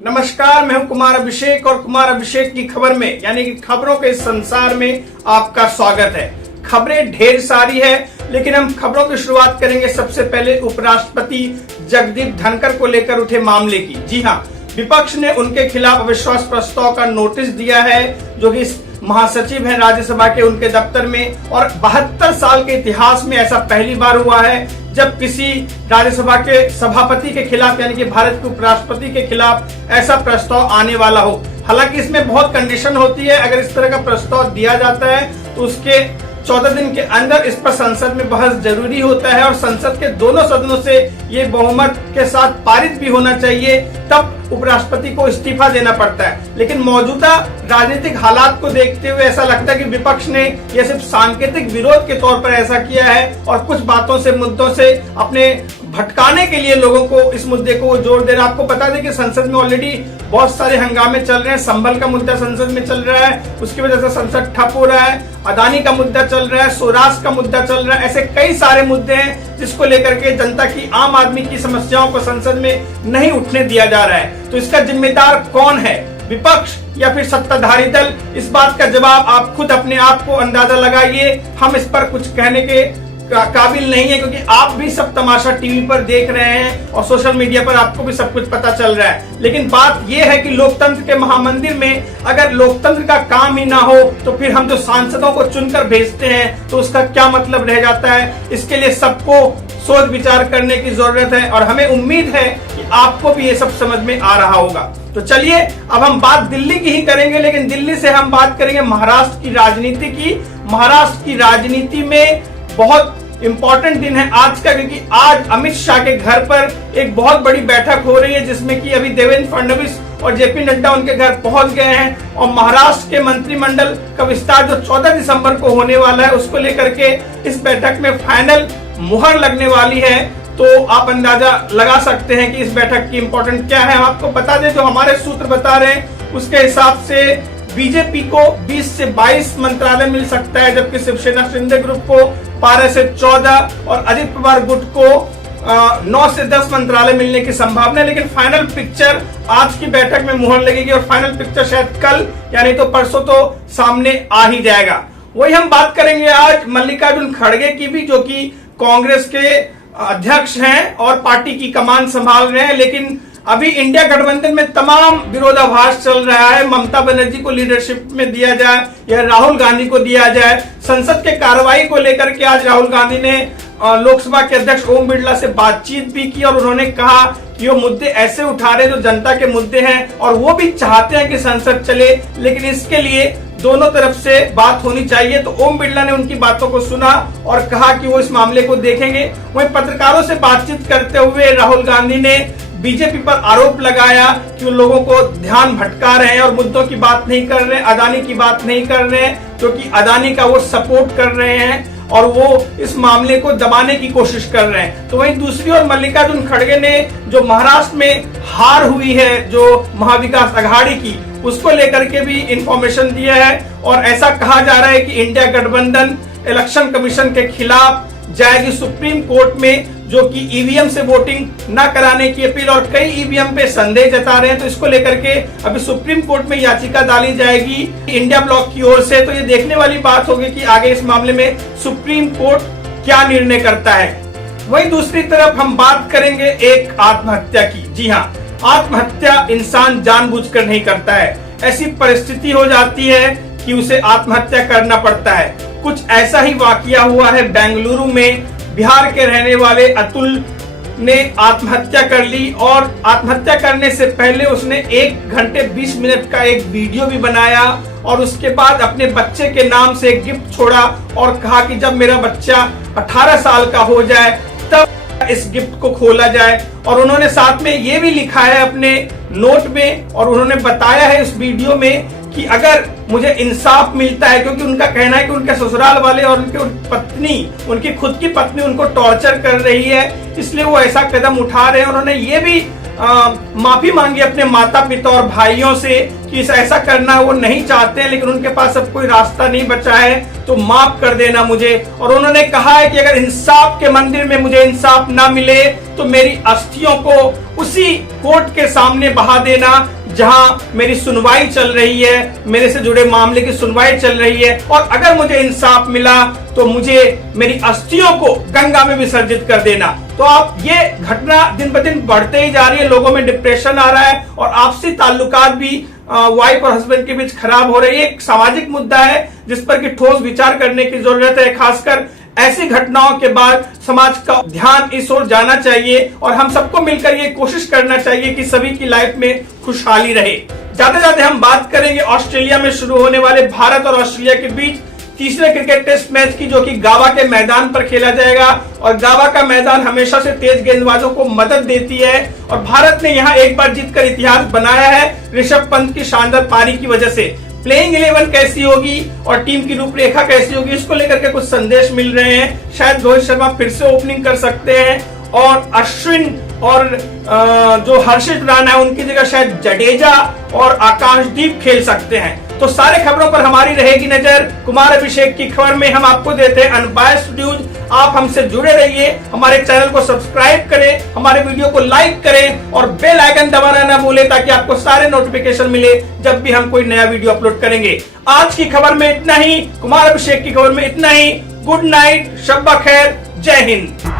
नमस्कार, मैं हूं कुमार अभिषेक और कुमार अभिषेक की खबर में यानी कि खबरों के संसार में आपका स्वागत है। खबरें ढेर सारी है, लेकिन हम खबरों की शुरुआत करेंगे सबसे पहले उपराष्ट्रपति जगदीप धनखड़ को लेकर उठे मामले की। जी हां, विपक्ष ने उनके खिलाफ अविश्वास प्रस्ताव का नोटिस दिया है, जो कि महासचिव हैं राज्यसभा के, उनके दफ्तर में। और 72 साल के इतिहास में ऐसा पहली बार हुआ है जब किसी राज्यसभा के सभापति के खिलाफ यानी कि भारत के उपराष्ट्रपति के खिलाफ ऐसा प्रस्ताव आने वाला हो। हालांकि इसमें बहुत कंडीशन होती है। अगर इस तरह का प्रस्ताव दिया जाता है तो उसके 14 दिन के अंदर इस पर संसद में बहस जरूरी होता है और संसद के दोनों सदनों से ये बहुमत के साथ पारित भी होना चाहिए, तब उपराष्ट्रपति को इस्तीफा देना पड़ता है। लेकिन मौजूदा राजनीतिक हालात को देखते हुए ऐसा लगता है कि विपक्ष ने यह सिर्फ सांकेतिक विरोध के तौर पर ऐसा किया है और कुछ बातों से, मुद्दों से अपने भटकाने के लिए लोगों को इस मुद्दे को जोर दे रहा है। आपको बता दें कि संसद में ऑलरेडी बहुत सारे हंगामे चल रहे हैं। संभल का मुद्दा संसद में चल रहा है, उसकी वजह से संसद ठप हो रहा है। अदानी का मुद्दा चल रहा है, स्वराज का मुद्दा चल रहा है। ऐसे कई सारे मुद्दे हैं जिसको लेकर के जनता की, आम आदमी की समस्याओं को संसद में नहीं उठने दिया जा रहा है। तो इसका जिम्मेदार कौन है, विपक्ष या फिर सत्ताधारी दल? इस बात का जवाब आप खुद अपने आप को अंदाजा लगाइए। हम इस पर कुछ कहने के काबिल नहीं है, क्योंकि आप भी सब तमाशा टीवी पर देख रहे हैं और सोशल मीडिया पर आपको भी सब कुछ पता चल रहा है। लेकिन बात यह है कि लोकतंत्र के महामंदिर में अगर लोकतंत्र का काम ही ना हो तो फिर हम जो सांसदों को चुनकर भेजते हैं तो उसका क्या मतलब रह जाता है। इसके लिए सबको सोच विचार करने की जरूरत है और हमें उम्मीद है कि आपको भी ये सब समझ में आ रहा होगा। तो चलिए अब हम बात दिल्ली की ही करेंगे, लेकिन दिल्ली से हम बात करेंगे महाराष्ट्र की राजनीति की। महाराष्ट्र की राजनीति में बहुत इंपॉर्टेंट दिन है आज का, क्योंकि आज अमित शाह के घर पर एक बहुत बड़ी बैठक हो रही है, जिसमें कि अभी देवेंद्र फडणवीस और जेपी नड्डा उनके घर पहुंच गए हैं। और महाराष्ट्र के मंत्रिमंडल का विस्तार जो 14 दिसंबर को होने वाला है, उसको लेकर के इस बैठक में फाइनल मुहर लगने वाली है। तो आप अंदाजा लगा सकते हैं कि इस बैठक की इंपॉर्टेंट क्या है। हम आपको बता दें, जो हमारे सूत्र बता रहे हैं उसके हिसाब से बीजेपी को 20 से 22 मंत्रालय मिल सकता है, जबकि शिवसेना शिंदे ग्रुप को 12 से 14 और अजित पवार गुट को 9 से 10 मंत्रालय मिलने की संभावना है। लेकिन फाइनल पिक्चर आज की बैठक में मुहर लगेगी और फाइनल पिक्चर शायद कल यानी तो परसों तो सामने आ ही जाएगा। वही हम बात करेंगे आज मल्लिकार्जुन खड़गे की भी, जो कि कांग्रेस के अध्यक्ष हैं और पार्टी की कमान संभाल रहे हैं। लेकिन अभी इंडिया गठबंधन में तमाम विरोधाभास चल रहा है। ममता बनर्जी को लीडरशिप में दिया जाए या राहुल गांधी को दिया जाए। संसद के कार्रवाई को लेकर के आज राहुल गांधी ने लोकसभा के अध्यक्ष ओम बिरला से बातचीत भी की और उन्होंने कहा कि वो मुद्दे ऐसे उठा रहे जो जनता के मुद्दे हैं और वो भी चाहते हैं कि संसद चले, लेकिन इसके लिए दोनों तरफ से बात होनी चाहिए। तो ओम बिरला ने उनकी बातों को सुना और कहा कि वो इस मामले को देखेंगे। वहीं पत्रकारों से बातचीत करते हुए राहुल गांधी ने बीजेपी पर आरोप लगाया कि वो लोगों को ध्यान भटका रहे हैं और मुद्दों की बात नहीं कर रहे हैं, अदानी की बात नहीं कर रहे हैं, क्योंकि अदानी का वो सपोर्ट कर रहे हैं और वो इस मामले को दबाने की कोशिश कर रहे हैं। तो वहीं दूसरी ओर मल्लिकार्जुन खड़गे ने जो महाराष्ट्र में हार हुई है जो महाविकास अघाड़ी की, उसको लेकर के भी इंफॉर्मेशन दिया है और ऐसा कहा जा रहा है कि इंडिया गठबंधन इलेक्शन कमीशन के खिलाफ जाएगी सुप्रीम कोर्ट में, जो कि ईवीएम से वोटिंग न कराने की अपील और कई ईवीएम पे संदेह जता रहे हैं। तो इसको लेकर के अभी सुप्रीम कोर्ट में याचिका डाली जाएगी इंडिया ब्लॉक की ओर से। तो ये देखने वाली बात होगी कि आगे इस मामले में सुप्रीम कोर्ट क्या निर्णय करता है। वहीं दूसरी तरफ हम बात करेंगे एक आत्महत्या की। जी हाँ, आत्महत्या इंसान जानबूझकर नहीं करता है। ऐसी परिस्थिति हो जाती है कि उसे आत्महत्या करना पड़ता है। कुछ ऐसा ही वाकया हुआ है बेंगलुरु में। बिहार के रहने वाले अतुल ने आत्महत्या कर ली और आत्महत्या करने से पहले उसने 1 घंटे 20 मिनट का एक वीडियो भी बनाया और उसके बाद अपने बच्चे के नाम से एक गिफ्ट छोड़ा और कहा कि जब मेरा बच्चा 18 साल का हो जाए तब इस गिफ्ट को खोला जाए। और उन्होंने साथ में ये भी लिखा है अपने नोट में और उन्होंने बताया है इस वीडियो में कि अगर मुझे इंसाफ मिलता है, क्योंकि उनका कहना है कि उनके ससुराल वाले और उनके पत्नी, उनकी खुद की पत्नी उनको टॉर्चर कर रही है, इसलिए वो ऐसा कदम उठा रहे हैं। उन्होंने ये भी माफी मांगी अपने माता पिता और भाइयों से कि ऐसा करना वो नहीं चाहते हैं, लेकिन उनके पास अब कोई रास्ता नहीं बचा है, तो माफ कर देना मुझे। और उन्होंने कहा है कि अगर इंसाफ के मंदिर में मुझे इंसाफ ना मिले तो मेरी अस्थियों को उसी कोर्ट के सामने बहा देना जहां मेरी सुनवाई चल रही है, मेरे से जुड़े मामले की सुनवाई चल रही है। और अगर मुझे इंसाफ मिला तो मुझे मेरी अस्थियों को गंगा में विसर्जित कर देना। तो आप ये घटना दिन ब दिन बढ़ते ही जा रही है, लोगों में डिप्रेशन आ रहा है और आपसी ताल्लुकात भी वाइफ और हस्बैंड के बीच खराब हो रही है। एक सामाजिक मुद्दा है जिस पर कि ठोस विचार करने की जरूरत है। खासकर ऐसी घटनाओं के बाद समाज का ध्यान इस ओर जाना चाहिए और हम सबको मिलकर ये कोशिश करना चाहिए कि सभी की लाइफ में खुशहाली रहे। जाते जाते हम बात करेंगे ऑस्ट्रेलिया में शुरू होने वाले भारत और ऑस्ट्रेलिया के बीच तीसरे क्रिकेट टेस्ट मैच की, जो कि गावा के मैदान पर खेला जाएगा। और गावा का मैदान हमेशा से तेज गेंदबाजों को मदद देती है और भारत ने यहाँ एक बार जीतकर इतिहास बनाया है ऋषभ पंत की शानदार पारी की वजह से। प्लेइंग 11 कैसी होगी और टीम की रूपरेखा कैसी होगी, इसको लेकर के कुछ संदेश मिल रहे हैं। शायद रोहित शर्मा फिर से ओपनिंग कर सकते हैं और अश्विन और जो हर्षित राणा है उनकी जगह शायद जडेजा और आकाशदीप खेल सकते हैं। तो सारे खबरों पर हमारी रहेगी नजर। कुमार अभिषेक की खबर में हम आपको देते हैं अनबायस्ड न्यूज। आप हमसे जुड़े रहिए, हमारे चैनल को सब्सक्राइब करें, हमारे वीडियो को लाइक करें और बेल आइकन दबाना ना भूलें ताकि आपको सारे नोटिफिकेशन मिले जब भी हम कोई नया वीडियो अपलोड करेंगे। आज की खबर में इतना ही, कुमार अभिषेक की खबर में इतना ही। गुड नाइट, शब्बा खैर, जय हिंद।